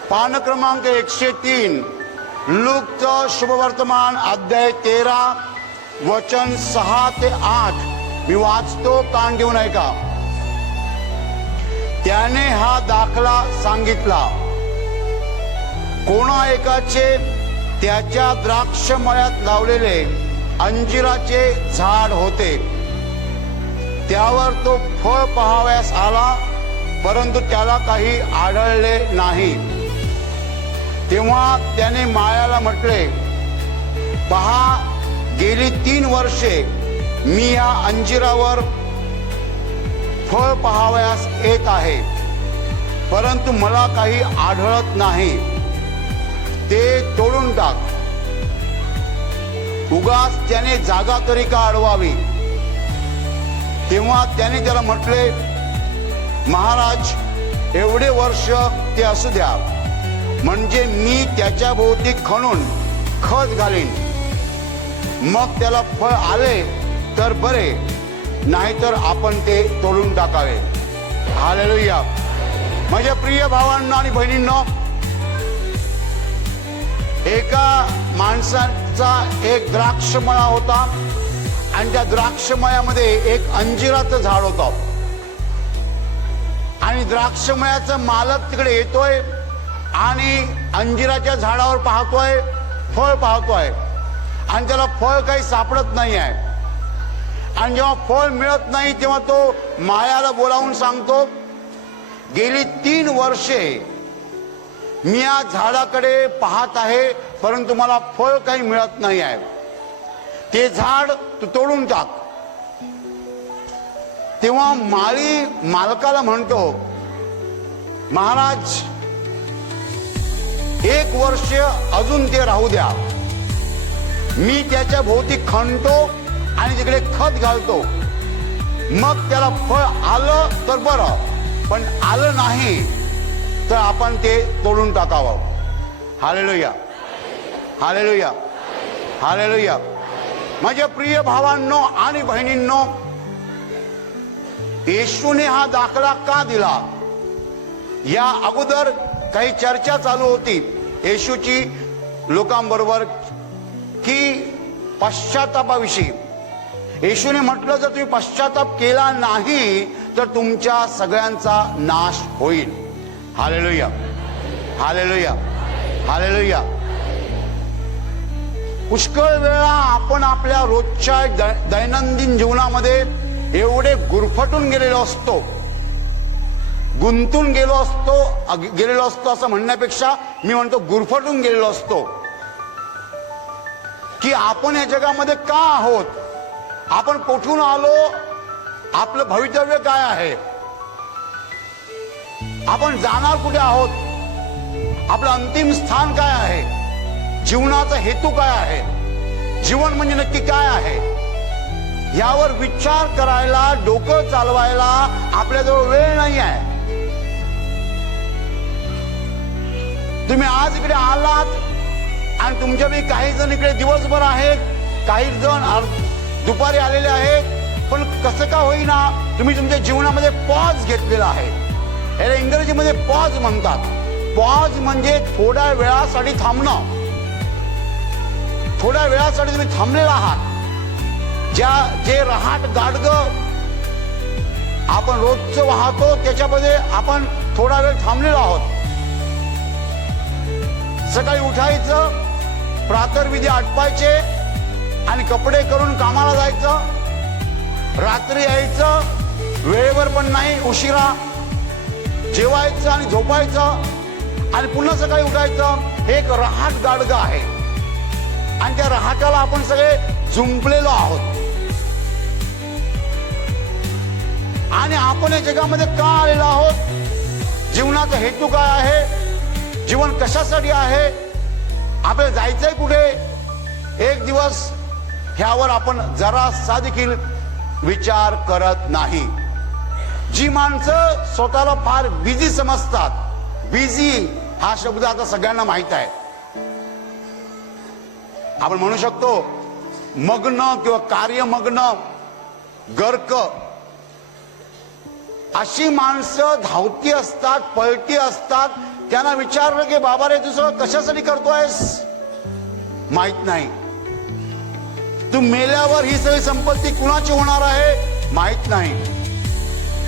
पान क्रमांक 103 लूकचं शुभवर्तमान अध्याय 13 वचन 6 ते 8 मी वाचतो, कान देऊन ऐका. त्याने हा दाखला सांगितला, कोणा एकाचे त्याच्या द्राक्षमळ्यात लावलेले अंजिराचे झाड होते. त्यावर तो फळ पाहावयास आला, परंतु त्याला काही आढळले नाही. तेव्हा त्याने माळ्याला म्हटले, पहा, गेली 3 वर्षे मी या अंजिरावर फळ पाहावयास येत आहे, परंतु मला काही आढळत नाही. ते तोडून टाक. उगाच त्याने जागा तरी का अडवावी. तेव्हा त्याने त्याला म्हटले, महाराज, एवढे वर्ष ते असू द्या, म्हणजे मी त्याच्या भोवती खणून खत घालीन. मग त्याला फळ आले तर बरे, नाहीतर आपण ते तोडून टाकावे. हालेलुया. माझ्या प्रिय भावांनो आणि बहिणींनो, एका माणसाचा एक द्राक्षमळा होता आणि त्या द्राक्षमळ्यामध्ये एक अंजिराचं झाड होतं. आणि द्राक्षमळ्याचा मालक तिकडे येतोय आणि अंजिराच्या झाडावर पाहतोय, फळ पाहतोय, आणि त्याला फळ काही सापडत नाही आहे. आणि जेव्हा फळ मिळत नाही तेव्हा तो माळ्याला बोलावून सांगतो, गेली 3 वर्षे मी या झाडाकडे पाहत आहे, परंतु मला फळ काही मिळत नाही आहे. ते झाड तू तोडून टाक. तेव्हा माळी मालकाला म्हणतो, महाराज, 1 वर्ष अजून ते राहू द्या. मी त्याच्या भोवती खणतो आणि तिकडे खत घालतो. मग त्याला फळ आलं तर बरं, पण आलं नाही तर आपण ते तोडून टाकावं. Hallelujah, hallelujah, hallelujah. माझ्या प्रिय भावांनो आणि बहिणींनो, येशूने हा दाखला का दिला? या अगोदर काही चर्चा चालू होती येशूची लोकांबरोबर की पश्चातापाविषयी. येशूने म्हटलं, जर तुम्ही पश्चाताप केला नाही तर तुमच्या सगळ्यांचा नाश होईल. Hallelujah, hallelujah, hallelujah. पुष्कळ वेळा आपण आपल्या रोजच्या दैनंदिन जीवनामध्ये एवढे गुरफटून गेलेलो असतो, गुंतून गेलेलो असतो असं म्हणण्यापेक्षा मी म्हणतो गुरफटून गेलेलो असतो, की आपण या जगामध्ये का आहोत, आपण कुठून आलो, आपलं भवितव्य काय आहे, आपण जाणार कुठे आहोत, आपलं अंतिम स्थान काय आहे, जीवनाचा हेतू काय आहे, जीवन म्हणजे नक्की काय आहे, यावर विचार करायला, डोकं चालवायला आपल्याजवळ वेळ नाही आहे. तुम्ही आज इकडे आलात आणि तुमच्यापैकी काही जण इकडे दिवसभर आहेत, काही जण दुपारी आलेले आहेत, पण कसं का होईना तुम्ही तुमच्या जीवनामध्ये पॉज घेतलेला आहे. याला इंग्रजीमध्ये पॉज म्हणतात. पॉज म्हणजे थोड्या वेळासाठी थांबणं. थोड्या वेळासाठी तुम्ही थांबलेला आहात. जे रहाट गाडगं आपण रोजचं वाहतो त्याच्यामध्ये आपण थोडा वेळ थांबलेलो आहोत. सकाळी उठायचं, प्रातर्विधी आटपायचे आणि कपडे करून कामाला जायचं, रात्री यायचं, वेळेवर पण नाही, उशिरा जेवायचं आणि झोपायचं आणि पुन्हा सकाळी उठायचं. हे एक रहाट गाडगं आहे आणि त्या रहाटाला आपण सगळे जुंपलेलो आहोत. आणि आपण या जगामध्ये का आलेलो आहोत, जीवनाचा हेतू काय आहे, जीवन कशासाठी आहे, आपल्याला जायचंय कुठे, एक दिवस ह्यावर आपण जरासा देखील विचार करत नाही. जी माणसं स्वतःला फार बिझी समजतात, बिझी हा शब्द आता सगळ्यांना माहित आहे, आपण म्हणू शकतो मग्न किंवा कार्यमग्न, गर्क, अशी माणसं धावती असतात, पळती असतात, त्यांना विचारलं की बाबा रे तू सगळं कशासाठी करतोयस? माहित नाही. तू मेल्यावर ही सगळी संपत्ती कुणाची होणार आहे? माहित नाही.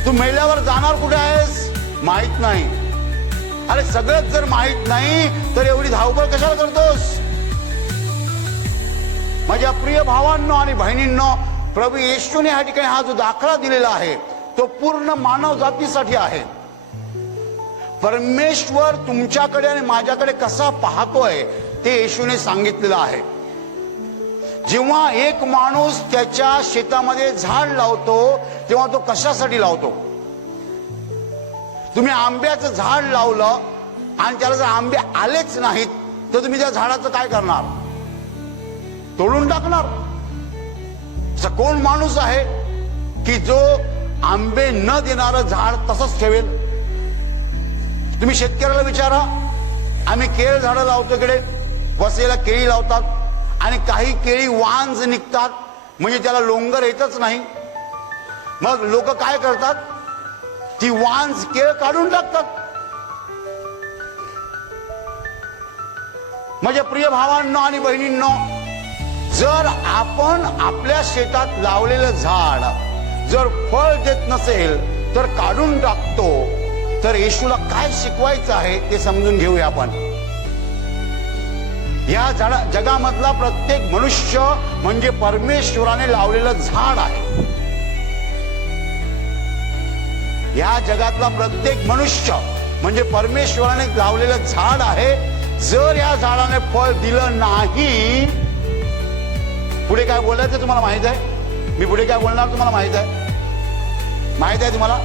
तू मेल्यावर जाणार कुठे आहेस? माहित नाही. अरे सगळंच जर माहित नाही तर एवढी धावपळ कशाला करतोस? माझ्या प्रिय भावांनो आणि बहिणींनो, प्रभू येशूने या ठिकाणी हा जो दाखला दिलेला आहे तो पूर्ण मानव जातीसाठी आहे. परमेश्वर तुमच्याकडे आणि माझ्याकडे कसा पाहतोय ते येशूने सांगितलेलं आहे. जेव्हा एक माणूस त्याच्या शेतामध्ये झाड लावतो तेव्हा तो कशासाठी लावतो? तुम्ही आंब्याचं झाड लावलं आणि त्याला जर आंबे आलेच नाहीत तर तुम्ही त्या झाडाचं काय करणार? तोडून टाकणार. कोण माणूस आहे की जो आंबे न देणारं झाड तसंच ठेवेल? तुम्ही शेतकऱ्याला विचारा. आम्ही केळ झाडं लावतो, इकडे वसेला केळी लावतात आणि काही केळी वांज निघतात, म्हणजे त्याला लोंगर येतच नाही. मग लोक काय करतात? ती वांज केळ काढून टाकतात. माझ्या प्रिय भावांनो आणि बहिणींनो, जर आपण आपल्या शेतात लावलेलं झाड जर फळ देत नसेल तर काढून टाकतो, तर येशूला काय शिकवायचं आहे ते समजून घेऊया आपण. या जगामधला प्रत्येक मनुष्य म्हणजे परमेश्वराने लावलेलं झाड आहे. या जगातला प्रत्येक मनुष्य म्हणजे परमेश्वराने लावलेलं झाड आहे. जर या झाडाने फळ दिलं नाही, पुढे काय बोलायचं तुम्हाला माहित आहे? मी पुढे काय बोलणार तुम्हाला माहित आहे? माहित आहे तुम्हाला?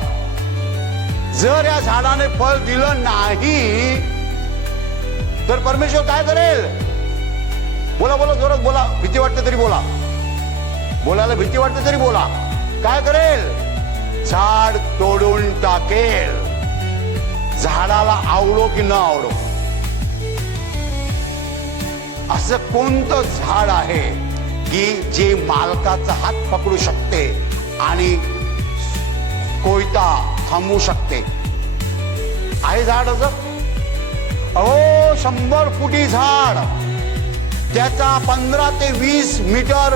जर या झाडाने फळ दिलं नाही तर परमेश्वर काय करेल? बोला बोला, जोरात बोला. भीती वाटते तरी बोला. बोलायला भीती वाटते तरी बोला. काय करेल? झाड तोडून टाकेल. झाडाला आवडो की न आवडो. असं कोणतं झाड आहे की जे मालकाचा हात पकडू शकते आणि कोयता थांबवू शकते? आहे झाड असं? अहो, 100 फुटी झाड, त्याचा 15 ते 20 मीटर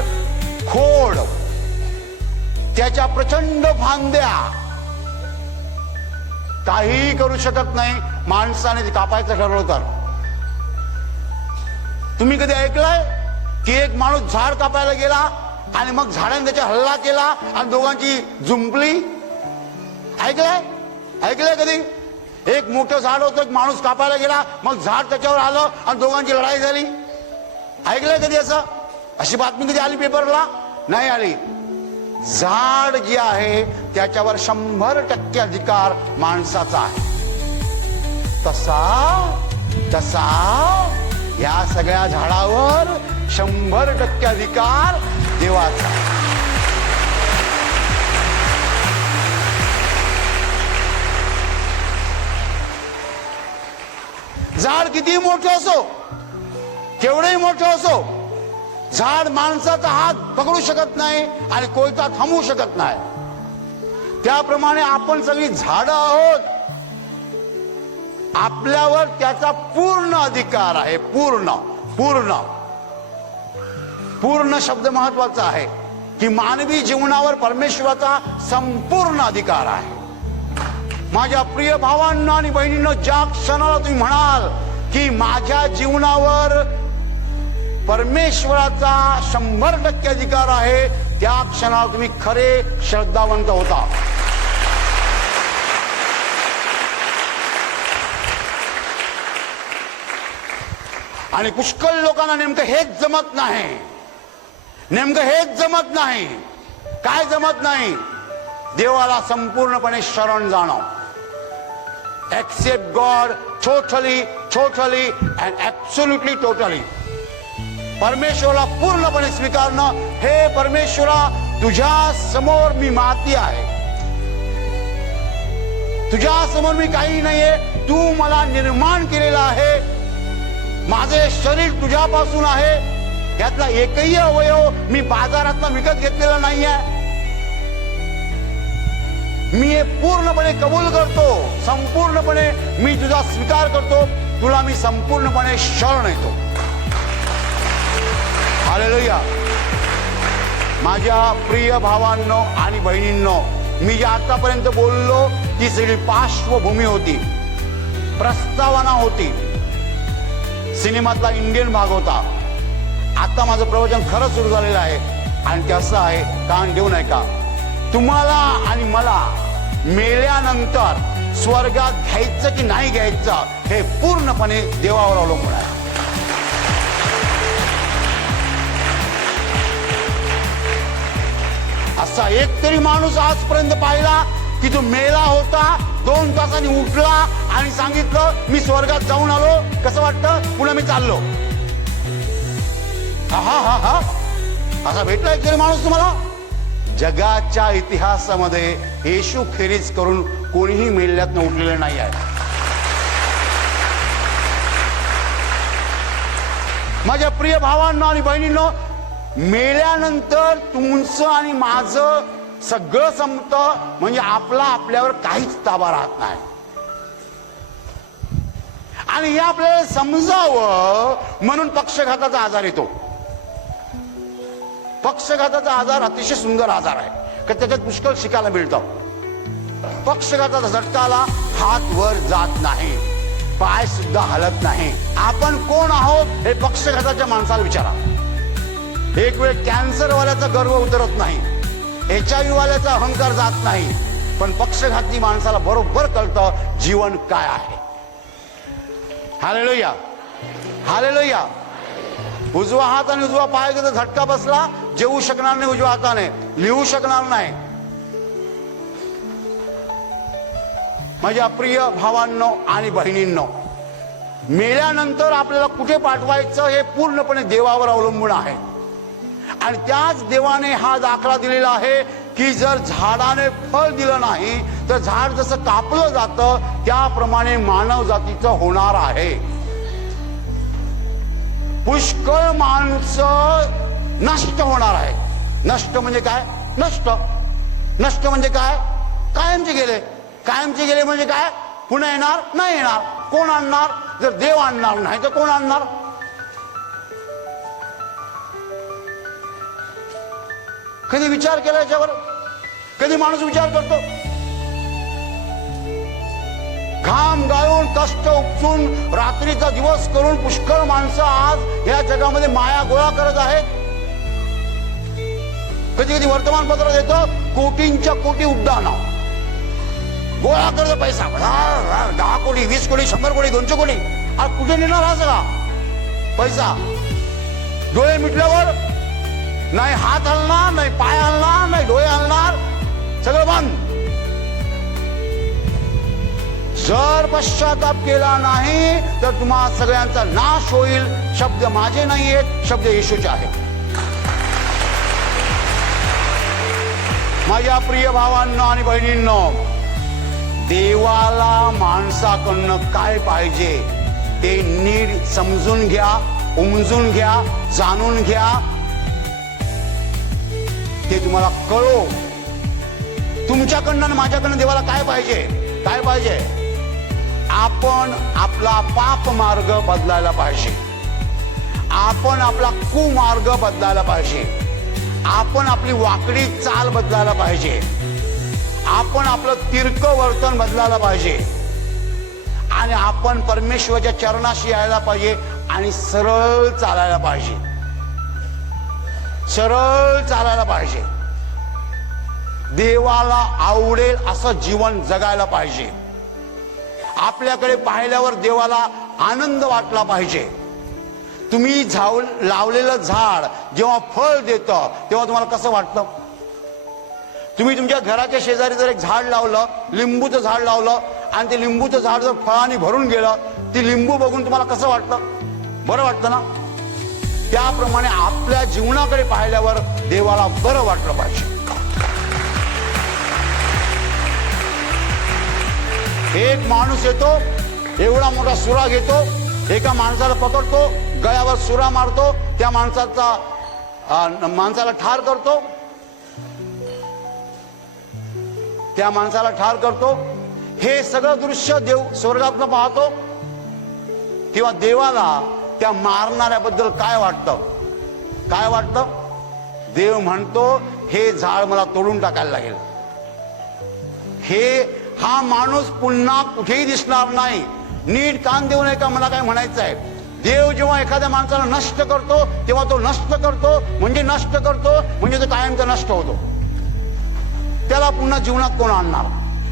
खोड, त्याच्या प्रचंड फांद्या, काहीही करू शकत नाही माणसाने कापायचं ठरवलं तर. तुम्ही कधी ऐकलंय की एक माणूस झाड कापायला गेला आणि मग झाडाने त्याच्या हल्ला केला आणि दोघांची जुंपली? ऐकलंय? ऐकलंय कधी? एक मोठं झाड होतं, एक माणूस कापायला गेला, मग झाड त्याच्यावर आलं आणि दोघांची लढाई झाली. ऐकलंय कधी असं? अशी बातमी कधी आली पेपरला? नाही आली. झाड जे आहे त्याच्यावर 100% अधिकार माणसाचा आहे. तसा या सगळ्या झाडावर 100% अधिकार देवाचा. झाड कितीही मोठं असो, केवढंही मोठं असो, झाड माणसाचा हात पकडू शकत नाही आणि कोयता थांबवू शकत नाही. त्याप्रमाणे आपण सगळी झाडं आहोत. आपल्यावर त्याचा पूर्ण अधिकार आहे. पूर्ण पूर्ण पूर्ण शब्द महत्वाचा आहे की मानवी जीवनावर परमेश्वराचा संपूर्ण अधिकार आहे. माझ्या प्रिय भावांना आणि बहिणींनो, ज्या क्षणाला तुम्ही म्हणाल की माझ्या जीवनावर परमेश्वराचा 100% अधिकार आहे, त्या क्षणाला तुम्ही खरे श्रद्धावंत होता. आणि पुष्कळ लोकांना नेमकं हेच जमत नाही. नेमकं हेच जमत नाही. काय जमत नाही? देवाला संपूर्णपणे शरण जाणं. Accept God totally totally and absolutely totally. परमेश्वराला पूर्णपणे स्वीकारणं. हे परमेश्वरा, तुझ्या समोर मी माती आहे, तुझ्या समोर मी काही नाहीये. तू मला निर्माण केलेलं आहे. माझे शरीर तुझ्यापासून आहे. यातला एकही अवयव मी बाजारातला विकत घेतलेला नाहीये. मी हे पूर्णपणे कबूल करतो, संपूर्णपणे मी तुझा स्वीकार करतो, तुला मी संपूर्णपणे शरण येतो. हालेलुया. माझ्या प्रिय भावांनो आणि बहिणींनो, मी जे आतापर्यंत बोललो ती सगळी पार्श्वभूमी होती, प्रस्तावना होती, सिनेमातला इंडियन भाग होता. आता माझं प्रवचन खरं सुरू झालेलं आहे आणि ते असं आहे, कान देऊ नये का, तुम्हाला आणि मला मेल्यानंतर स्वर्गात घ्यायचं की नाही घ्यायचं हे पूर्णपणे देवावर अवलंबून आहे. असा एक तरी माणूस आजपर्यंत पाहिला की तो मेला होता, 2 तासांनी उठला आणि सांगितलं मी स्वर्गात जाऊन आलो, कसं वाटतं, पुन्हा मी चाललो. हा हा हा, असा भेटला एक तरी माणूस तुम्हाला? जगाच्या इतिहासामध्ये येशू खेरीज करून कोणीही मेल्यातनं उठलेलं नाही आहे. माझ्या प्रिय भावांनो आणि बहिणींनो, मेल्यानंतर तुमचं आणि माझं सगळं संपतं, म्हणजे आपल्यावर काहीच ताबा राहत नाही. आणि हे आपल्याला समजावं म्हणून पक्षघाताचा आजार येतो. पक्षघाताचा आजार अतिशय सुंदर आजार आहे, कारण त्याच्यात पुष्कळ शिकायला मिळतं. पक्षघाताचा झटका आला, हात वर जात नाही, पाय सुद्धा हलत नाही. आपण कोण आहोत हे पक्षघाताच्या माणसाला विचारा. एक वेळ कॅन्सरवाल्याचा गर्व उतरत नाही, HIV वाल्याचा अहंकार जात नाही, पण पक्षघाती माणसाला बरोबर कळतं जीवन काय आहे. Hallelujah, hallelujah. उजवा हात आणि उजवा पाय जर झटका बसला, जेवू शकणार नाही उजव्या हाताने, लिहू शकणार नाही. माझ्या प्रिय भावांनो आणि बहिणींनो, मेल्यानंतर आपल्याला कुठे पाठवायचं हे पूर्णपणे देवावर अवलंबून आहे. आणि त्याच देवाने हा दाखला दिलेला आहे की जर झाडाने फळ दिलं नाही तर झाड जसं कापलं जातं त्याप्रमाणे मानव जातीचं होणार आहे. पुष्कळ माणसं नष्ट होणार आहे. नष्ट म्हणजे काय? नष्ट नष्ट म्हणजे काय? कायमचे गेले. कायमचे गेले म्हणजे काय? पुन्हा येणार नाही येणार. कोण आणणार? जर देव आणणार नाही तर कोण आणणार? कधी विचार केला याच्यावर? कधी माणूस विचार करतो? घाम गाळून कष्ट उपसून रात्रीचा दिवस करून पुष्कळ माणसं आज या जगामध्ये माया गोळा करत आहेत. कधी कधी वर्तमानपत्र देतो कोटींच्या कोटी उड्डाण गोळा करतो पैसा, 10 कोटी 20 कोटी 100 कोटी 200 कोटी. आज कुठे नेणार हा सगळा पैसा? डोळे मिटल्यावर नाही हात हलणार, नाही पाय हलणार, नाही डोळे हलणार, सगळं बंद. जर पश्चाताप केला नाही तर तुम्हा सगळ्यांचा नाश होईल. शब्द माझे नाही आहेत, शब्द येशूचे आहेत. माझ्या प्रिय भावांनो आणि बहिणींनो, देवाला माणसाकडनं काय पाहिजे ते नीट समजून घ्या, उमजून घ्या, जाणून घ्या. ते तुम्हाला कळो. तुमच्याकडनं आणि माझ्याकडनं देवाला काय पाहिजे? काय पाहिजे? आपण आपला पाप मार्ग बदलायला पाहिजे. आपण आपला कुमार्ग बदलायला पाहिजे. आपण आपली वाकडी चाल बदलायला पाहिजे. आपण आपलं तिरकं वर्तन बदलायला पाहिजे. आणि आपण परमेश्वराच्या चरणाशी यायला पाहिजे आणि सरळ चालायला पाहिजे. सरळ चालायला पाहिजे. देवाला आवडेल असं जीवन जगायला पाहिजे. आपल्याकडे पाहिल्यावर देवाला आनंद वाटला पाहिजे. तुम्ही लावलेलं झाड जेव्हा फळ देतं तेव्हा तुम्हाला कसं वाटतं? तुम्ही तुमच्या घराच्या शेजारी जर एक झाड लावलं, लिंबूचं झाड लावलं आणि ते लिंबूचं झाड जर फळांनी भरून गेलं, ती लिंबू बघून तुम्हाला कसं वाटतं? बरं वाटतं ना? त्याप्रमाणे आपल्या जीवनाकडे पाहिल्यावर देवाला बरं वाटलं पाहिजे. एक माणूस येतो, एवढा मोठा सुरा घेतो, एका माणसाला पकडतो, गळ्यावर सुरा मारतो, त्या माणसाला ठार करतो. त्या माणसाला ठार करतो. हे सगळं दृश्य देव स्वर्गातनं पाहतो. तेव्हा देवाला त्या मारणाऱ्याबद्दल काय वाटतं? काय वाटतं? देव म्हणतो हे झाड मला तोडून टाकायला लागेल. हा माणूस पुन्हा कुठेही दिसणार नाही. नीट कान देऊ नये का मला काय म्हणायचं आहे? देव जेव्हा एखाद्या माणसाला नष्ट करतो तेव्हा तो नष्ट करतो म्हणजे तो कायमचा नष्ट होतो. त्याला पुन्हा जीवनात कोण आणणार?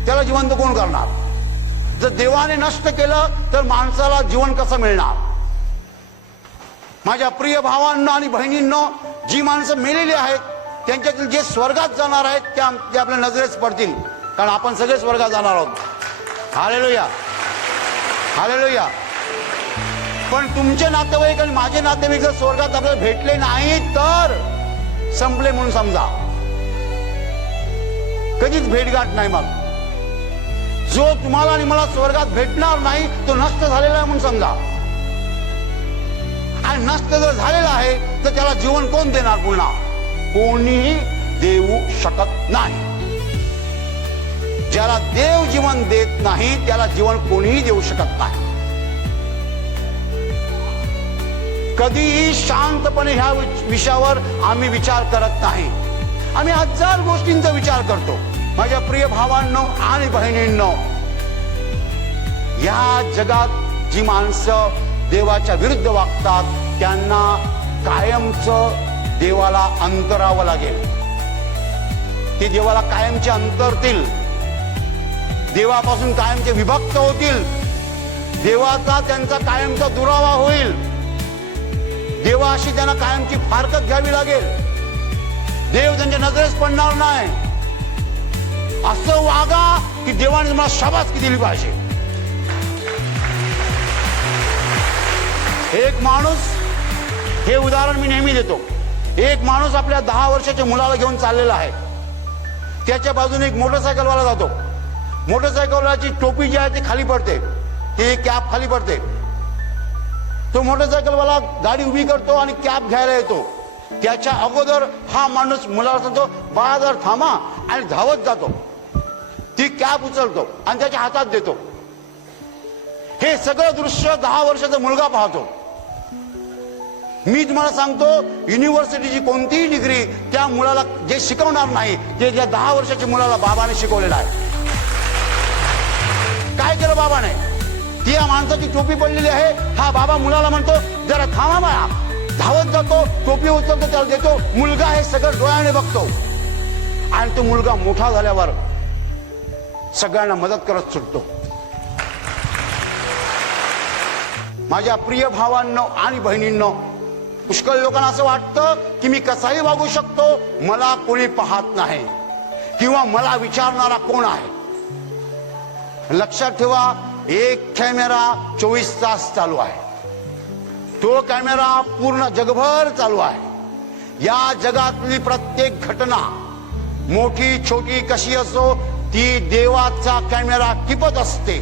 त्याला जिवंत कोण करणार? जर देवाने नष्ट केलं तर माणसाला जीवन कसं मिळणार? माझ्या प्रिय भावांनो आणि बहिणींनो, जी माणसं मेलेली आहेत त्यांच्यातील जे स्वर्गात जाणार आहेत ते आपल्या नजरेस पडतील, कारण आपण सगळे स्वर्गात जाणार आहोत. Hallelujah, hallelujah. पण तुमचे नातेवाईक आणि माझे नातेवाईक जर स्वर्गात आपल्याला भेटले नाही तर संपले म्हणून समजा. कधीच भेटगाठ नाही. मग जो तुम्हाला आणि मला स्वर्गात भेटणार नाही तो नष्ट झालेला आहे म्हणून समजा. आणि नष्ट जर झालेला आहे तर त्याला जीवन कोण देणार? पुन्हा कोणीही देऊ शकत नाही. ज्याला देव जीवन देत नाही त्याला जीवन कोणीही देऊ शकत नाही. कधीही शांतपणे ह्या विषयावर आम्ही विचार करत नाही. आम्ही हजार गोष्टींचा विचार करतो. माझ्या प्रिय भावांनो आणि बहिणींनो, या जगात जी माणसं देवाच्या विरुद्ध वागतात त्यांना कायमचं देवाला अंतरावं लागेल. ते देवाला कायमचे अंतरतील, देवापासून कायमचे विभक्त होतील, देवाचा त्यांचा कायमचा दुरावा होईल, देवाशी त्यांना कायमची फारकत घ्यावी लागेल. देव त्यांच्या नजरेस पडणार नाही. असं वागा की देवाने तुम्हाला शाबासकी दिली पाहिजे. एक माणूस, हे उदाहरण मी नेहमी देतो, एक माणूस आपल्या 10 वर्षाच्या मुलाला घेऊन चाललेला आहे. त्याच्या बाजूने एक मोटरसायकलवाला जातो. मोटरसायकलवाल्याची टोपी जी आहे ती खाली पडते, ती कॅप खाली पडते. तो मोटरसायकलवाला गाडी उभी करतो आणि कॅप घ्यायला येतो. त्याच्या अगोदर हा माणूस मुलाला सांगतो, बाळा जर थांबा, आणि धावत जातो. ती कॅप उचलतो आणि त्याच्या हातात देतो. हे सगळं दृश्य 10 वर्षाचा मुलगा पाहतो. मी तुम्हाला सांगतो, युनिव्हर्सिटीची कोणतीही डिग्री त्या मुलाला जे शिकवणार नाही ते त्या 10 वर्षाच्या मुलाला बाबाने शिकवलेलं आहे. काय केलं बाबाने? ती या माणसाची टोपी पडलेली आहे. हा बाबा मुलाला म्हणतो, जरा थांबा बाळा. धावत जातो, टोपी उचलतो, त्याला देतो. मुलगा हे सगळं डोळ्याने बघतो आणि तो मुलगा मोठा झाल्यावर सगळ्यांना मदत करत सुटतो. माझ्या प्रिय भावांनो आणि बहिणींनो, पुष्कळ लोकांना असं वाटतं की मी कसाही वागू शकतो, मला कोणी पाहत नाही किंवा मला विचारणारा कोण आहे. लक्षात ठेवा, एक कॅमेरा 24 तास चालू आहे. तो कॅमेरा पूर्ण जगभर चालू आहे. या जगातली प्रत्येक घटना मोठी छोटी कशी असो ती देवाचा कॅमेरा टिपत असते.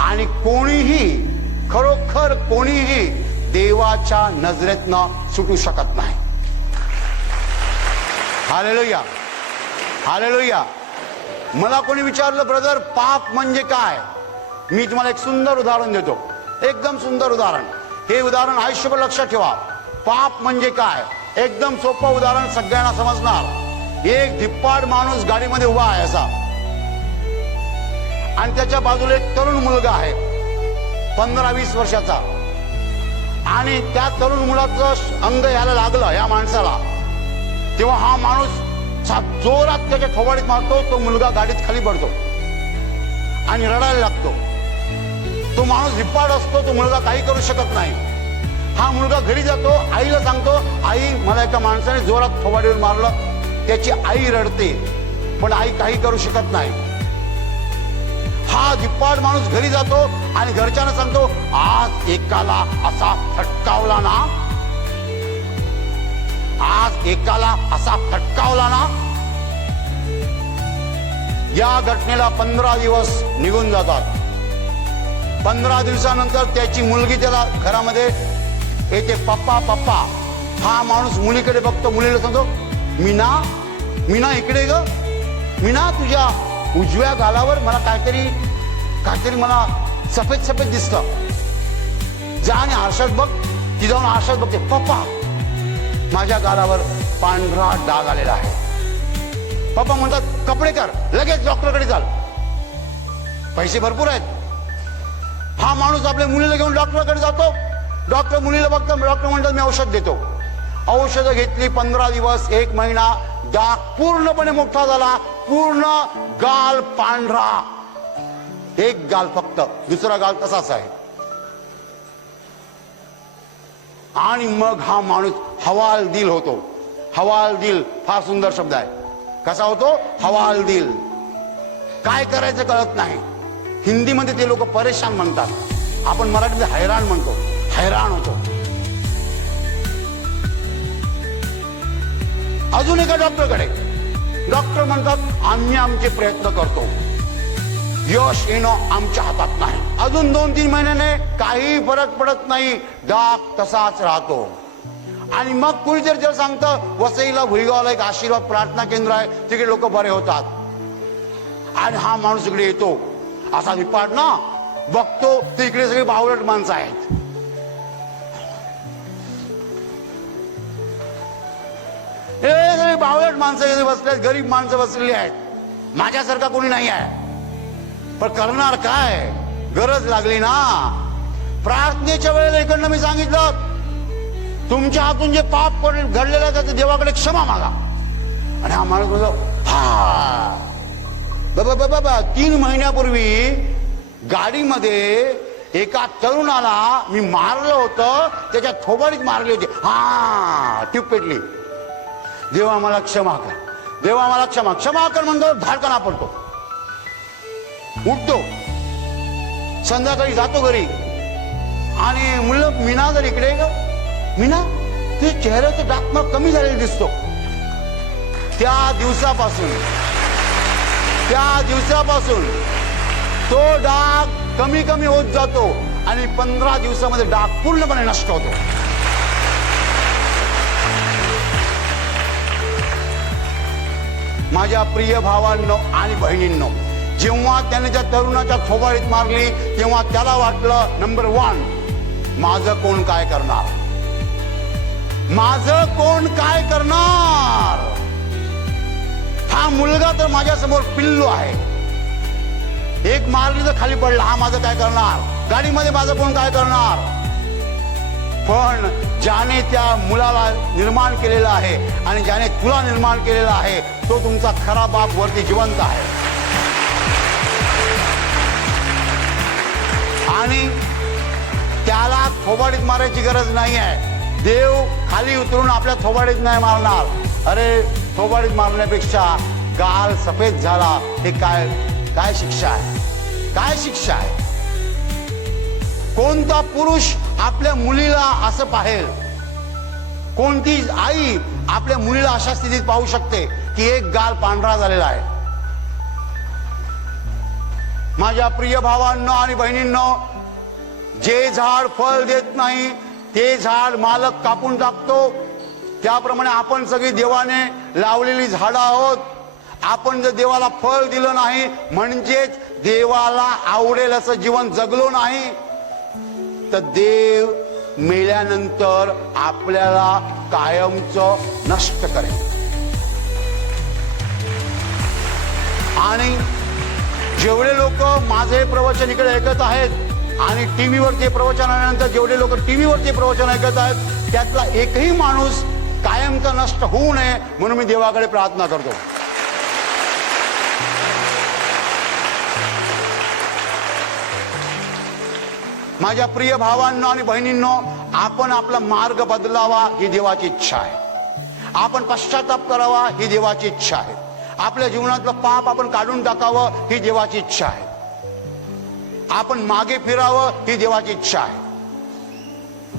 आणि कोणीही, खरोखर कोणीही देवाच्या नजरेतनं सुटू शकत नाही. Hallelujah, hallelujah. मला कोणी विचारलं, ब्रदर पाप म्हणजे काय? मी तुम्हाला एक सुंदर उदाहरण देतो, एकदम सुंदर उदाहरण. हे उदाहरण आयुष्यभर लक्षात ठेवा. पाप म्हणजे काय? एकदम सोपं उदाहरण, सगळ्यांना समजणार. एक धिप्पाड माणूस गाडीमध्ये उभा आहे असा, आणि त्याच्या बाजूला एक तरुण मुलगा आहे 15-20 वर्षाचा. आणि त्या तरुण मुलाचं अंग यायला लागलं या माणसाला, तेव्हा हा माणूस जोरात त्याच्या थोबाडीत मारतो. तो मुलगा गाडीत खाली पडतो आणि रडायला लागतो. तो माणूस धिप्पाड असतो, तो मुलगा काही करू शकत नाही. हा मुलगा घरी जातो, आईला सांगतो, आई मला एका माणसाने जोरात थोबाडीवर मारलं. त्याची आई रडते, पण आई काही करू शकत नाही. हा धिप्पाड माणूस घरी जातो आणि घरच्यांना सांगतो, आज एकाला असा फटकावला ना, आज एकाला असा फटकावला ना. या घटनेला 15 दिवस निघून जातात. 15 दिवसानंतर त्याची मुलगी त्याला घरामध्ये येते, पप्पा पप्पा. हा माणूस मुलीकडे बघतो, मुलीला सांगतो, मीना मीना इकडे ग. मीना तुझ्या उजव्या गालावर मला काहीतरी मला सफेद सफेद दिसतं. जा आणि आरशात बघ. ती जाऊन आरशात बघते. पप्पा माझ्या गालावर पांढरा डाग आलेला आहे. पप्पा म्हणतात कपडे कर, लगेच डॉक्टरकडे चाल, पैसे भरपूर आहेत. हा माणूस आपल्या मुलीला घेऊन डॉक्टरकडे जातो. डॉक्टर मुलीला बघतो. डॉक्टर म्हणतात मी औषध देतो. औषधं घेतली. 15 दिवस, 1 महिना, डाग पूर्णपणे मोठा झाला. पूर्ण गाल पांढरा. एक गाल फक्त, दुसरा गाल तसाच आहे. आणि मग हा माणूस हवालदिल होतो. हवालदिल फार सुंदर शब्द आहे. कसा होतो? हवालदिल. काय करायचं कळत नाही. हिंदीमध्ये ते लोक परेशान म्हणतात, आपण मराठीमध्ये हैराण म्हणतो. हैराण होतो. अजून एका डॉक्टरकडे. डॉक्टर म्हणतात आम्ही आमचे प्रयत्न करतो, यश येणं आमच्या हातात नाही. अजून 2-3 महिन्याने काही फरक पडत नाही. डाग तसाच राहतो. आणि मग कुणीतरी जर सांगतं वसईला भुईगावला एक आशीर्वाद प्रार्थना केंद्र आहे, तिकडे लोक बरे होतात. आणि हा माणूस इकडे येतो. असा विपाट ना बघतो तर इकडे सगळी बावळट माणसं आहेत. हे सगळी बावळट माणसं बसले आहेत, गरीब माणसं बसलेली आहेत. माझ्यासारखा कोणी नाही आहे. पण करणार काय? गरज लागली ना. प्रार्थनेच्या वेळेला इकडनं मी सांगितलं तुमच्या हातून जे पाप घडलेलं आहे त्याचं देवाकडे क्षमा मागा. आणि हा माणूस बोलतो हा बाबा 3 महिन्यापूर्वी गाडीमध्ये एका तरुणाला मी मारलं होतं, त्याच्या थोबाडीत मारली होती. हा टीप पेटली. देवा मला क्षमा कर, देवा मला क्षमा कर म्हणतो. धाडकना पडतो. उठतो. संध्याकाळी जातो घरी. आणि मुलं मीना जर इकडे ग मीना तुझ्या चेहऱ्याचा डाग मग कमी झालेला दिसतो. त्या दिवसापासून तो डाग कमी कमी होत जातो. आणि 15 दिवसामध्ये डाग पूर्णपणे नष्ट होतो. माझ्या प्रिय भावांनो आणि बहिणींनो, जेव्हा त्याने त्या तरुणाच्या थोबाडीत मारली तेव्हा त्याला वाटलं नंबर 1 माझं कोण काय करणार. माझं कोण काय करणार. हा मुलगा तर माझ्या समोर पिल्लू आहे. एक मारली तर खाली पडला. हा माझं काय करणार. गाडीमध्ये माझं कोण काय करणार. पण ज्याने त्या मुलाला निर्माण केलेलं आहे आणि ज्याने तुला निर्माण केलेला आहे तो तुमचा खरा बाप वरती जिवंत आहे. आणि त्याला थोबाडीत मारायची गरज नाही आहे. देव खाली उतरून आपल्या थोबाडीत नाही मारणार. अरे थोबाडीत मारण्यापेक्षा गाल सफेद झाला हे काय शिक्षा आहे. काय शिक्षा आहे. कोणता पुरुष आपल्या मुलीला असं पाहेल. कोणती आई आपल्या मुलीला अशा स्थितीत पाहू शकते की एक गाल पांढरा झालेला आहे. माझ्या प्रिय भावांनो आणि बहिणींनो, जे झाड फळ देत नाही ते झाड मालक कापून टाकतो. त्याप्रमाणे आपण सगळी देवाने लावलेली झाडं आहोत. आपण जर देवाला फळ दिलं नाही म्हणजेच देवाला आवडेल असं जीवन जगलो नाही तर देव मेल्यानंतर आपल्याला कायमचं नष्ट करेल. आणि जेवढे लोक माझे प्रवचन इकडे ऐकत आहेत आणि टीव्हीवर ते प्रवचन आल्यानंतर जेवढे लोक टीव्हीवर ते प्रवचन ऐकत आहेत त्यातला एकही माणूस कायमचा नष्ट होऊ नये म्हणून मी देवाकडे प्रार्थना करतो. माझ्या प्रिय भावांनो आणि बहिणींनो, आपण आपला मार्ग बदलावा ही देवाची इच्छा आहे. आपण पश्चाताप करावा ही देवाची इच्छा आहे. आपल्या जीवनातलं पाप आपण काढून टाकावं ही देवाची इच्छा आहे. आपण मागे फिरावं ही देवाची इच्छा आहे.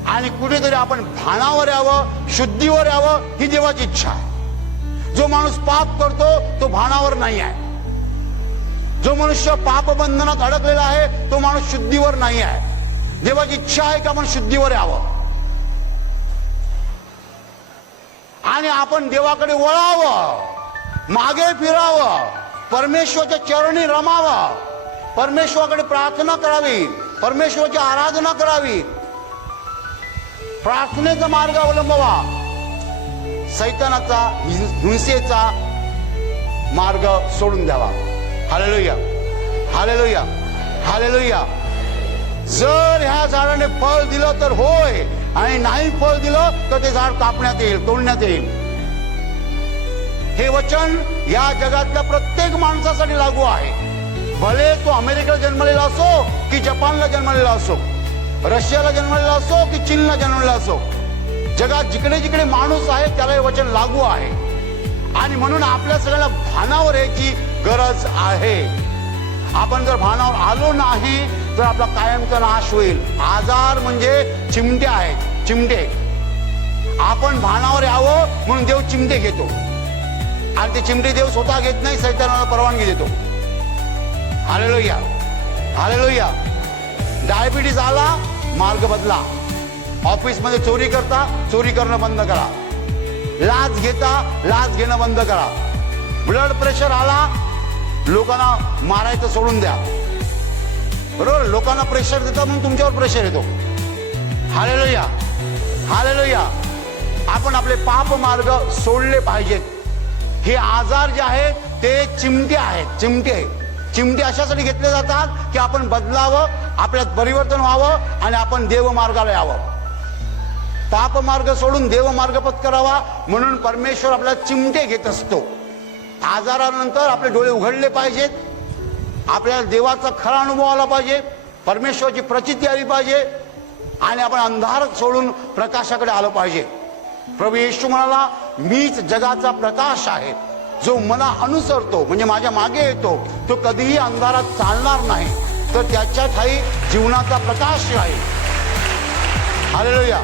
आणि कुठेतरी आपण भानावर यावं, शुद्धीवर यावं ही देवाची इच्छा आहे. जो माणूस पाप करतो तो भानावर नाही आहे. जो मनुष्य पापबंधनात अडकलेला आहे तो माणूस शुद्धीवर नाही आहे. देवाची इच्छा आहे की आपण शुद्धीवर यावं आणि आपण देवाकडे वळावं, मागे फिरावं. परमेश्वराच्या चरणी रमावा, परमेश्वराकडे प्रार्थना करावी, परमेश्वराची आराधना करावी, प्रार्थनेचा मार्ग अवलंबावा, सैतानाचा हिंसेचा मार्ग सोडून द्यावा. Hallelujah, hallelujah, hallelujah. जर ह्या झाडाने फळ दिलं तर होय, आणि नाही फळ दिलं तर ते झाड कापण्यात येईल, तोडण्यात येईल. हे वचन या जगातल्या प्रत्येक माणसासाठी लागू आहे. भले तो अमेरिकेला जन्मलेला असो की जपानला जन्मलेला असो, रशियाला जन्मलेला असो की चीनला जन्मलेला असो, जगात जिकडे जिकडे माणूस आहे त्याला हे वचन लागू आहे. आणि म्हणून आपल्या सगळ्यांना भानावर यायची गरज आहे. आपण जर भानावर आलो नाही तर आपला कायमचा नाश होईल. आजार म्हणजे चिमटे आहेत, चिमटे. आपण भानावर यावं म्हणून देव चिमटे घेतो, आणि ते चिमटे देव स्वतः घेत नाही, सैतानाला परवानगी देतो. Hallelujah, hallelujah. डायबिटीज आला, मार्ग बदला. ऑफिस मध्ये चोरी करता, चोरी करणं बंद करा. लाच घेता, लाच घेणं बंद करा. ब्लड प्रेशर आला, लोकांना मारायचं सोडून द्या. बरोबर, लोकांना प्रेशर देता म्हणून तुमच्यावर प्रेशर येतो. Hallelujah, hallelujah. आपण आपले पाप मार्ग सोडले पाहिजेत. हे आजार जे आहेत ते चिमटे आहेत, चिमटे. चिमटे अशासाठी घेतले जातात की आपण बदलावं, आपल्यात परिवर्तन व्हावं आणि आपण देव मार्गाला यावं. पाप मार्ग सोडून देव मार्ग पत्करावा म्हणून परमेश्वर आपल्याला चिमटे घेत असतो. आजारानंतर आपले डोळे उघडले पाहिजेत, आपल्याला देवाचा खरा अनुभव आला पाहिजे, परमेश्वराची प्रचिती आली पाहिजे, आणि आपण अंधार सोडून प्रकाशाकडे आलो पाहिजे. प्रभू येशू म्हणाला, मीच जगाचा प्रकाश आहे. जो मला अनुसरतो म्हणजे माझ्या मागे येतो तो कधीही अंधारात चालणार नाही, तर त्याच्या ठाई जीवनाचा प्रकाश राहील. हालेलुया.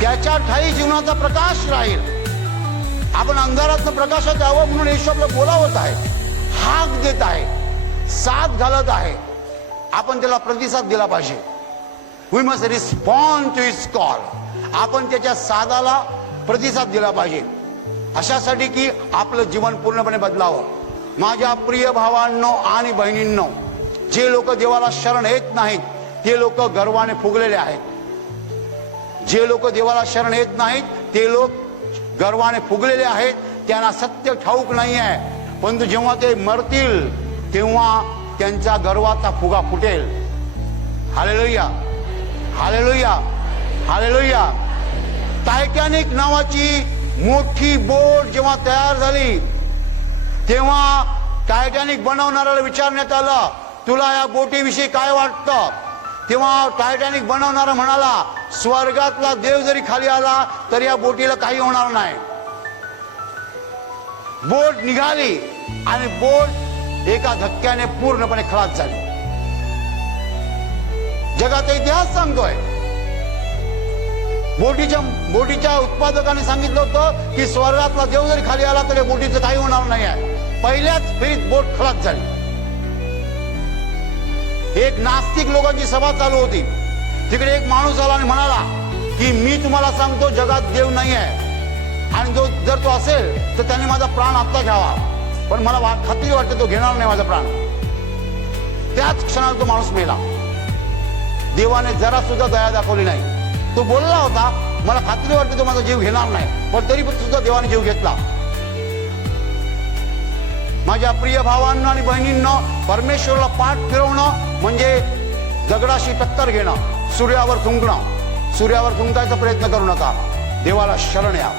त्याच्या ठाई जीवनाचा प्रकाश राहील. आपण अंधारातनं प्रकाशात यावं म्हणून येशू आपलं बोलावत आहे, हाक देत आहे, साथ घालत आहे. आपण त्याला प्रतिसाद दिला पाहिजे. We must respond to his call. आपण त्याच्या सादाला प्रतिसाद दिला पाहिजे, अशासाठी की आपलं जीवन पूर्णपणे बदलावं. माझ्या प्रिय भावांनो आणि बहिणींनो, जे लोक देवाला शरण येत नाहीत ते लोक गर्वाने फुगलेले आहेत. जे लोक देवाला शरण येत नाहीत ते लोक गर्वाने फुगलेले आहेत. त्यांना सत्य ठाऊक नाही आहे, परंतु जेव्हा ते मरतील तेव्हा त्यांच्या गर्वाचा फुगा फुटेल. Hallelujah, hallelujah, hallelujah. टायटॅनिक नावाची मोठी बोट जेव्हा तयार झाली तेव्हा टायटॅनिक बनवणाऱ्याला विचारण्यात आलं, तुला या बोटीविषयी काय वाटतं? तेव्हा टायटॅनिक बनवणारा म्हणाला, स्वर्गातला देव जरी खाली आला तर या बोटीला काही होणार नाही. बोट निघाली आणि बोट एका धक्क्याने पूर्णपणे खलास झाली. जगाचा इतिहास सांगतोय. बोटीच्या उत्पादकाने सांगितलं होतं की स्वर्गातला देव जरी खाली आला तर बोटीचं काही होणार नाही आहे. पहिल्याच फेरीत बोट खलास झाली. एक नास्तिक लोकांची सभा चालू होती. तिकडे एक माणूस आला आणि म्हणाला की मी तुम्हाला सांगतो जगात देव नाही आहे, आणि जर तो असेल तर त्याने माझा प्राण आत्ता घ्यावा, पण मला खात्री वाटते तो घेणार नाही माझा प्राण. त्याच क्षणाला तो माणूस मेला. देवाने जरा सुद्धा दया दाखवली नाही. तो बोलला होता, मला खात्री वाटते तो माझा जीव घेणार नाही, पण तरी सुद्धा देवाने जीव घेतला. माझ्या प्रिय भावांना आणि बहिणींना, परमेश्वराला पाठ फिरवणं म्हणजे दगडाशी टक्कर घेणं, सूर्यावर थुंकणं. सूर्यावर थुंकायचा प्रयत्न करू नका. देवाला शरण या,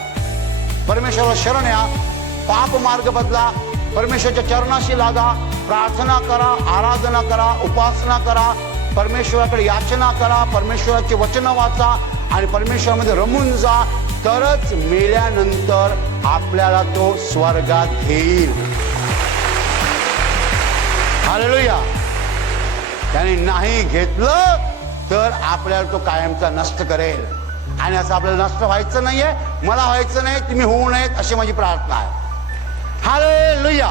परमेश्वराला शरण या. पाप मार्ग बदला, परमेश्वराच्या चरणाशी लागा, प्रार्थना करा, आराधना करा, उपासना करा, परमेश्वराकडे याचना करा, परमेश्वराचे वचन वाचा आणि परमेश्वरामध्ये रमून जा. तरच मेल्यानंतर आपल्याला तो स्वर्गात घेईल. हालेलुया. त्याने नाही घेतलं तर आपल्याला तो कायमचा नष्ट करेल. आणि असं आपल्याला नष्ट व्हायचं नाहीये, मला व्हायचं नाही, तुम्ही होऊ नयेत अशी माझी प्रार्थना आहे. हालेलुया.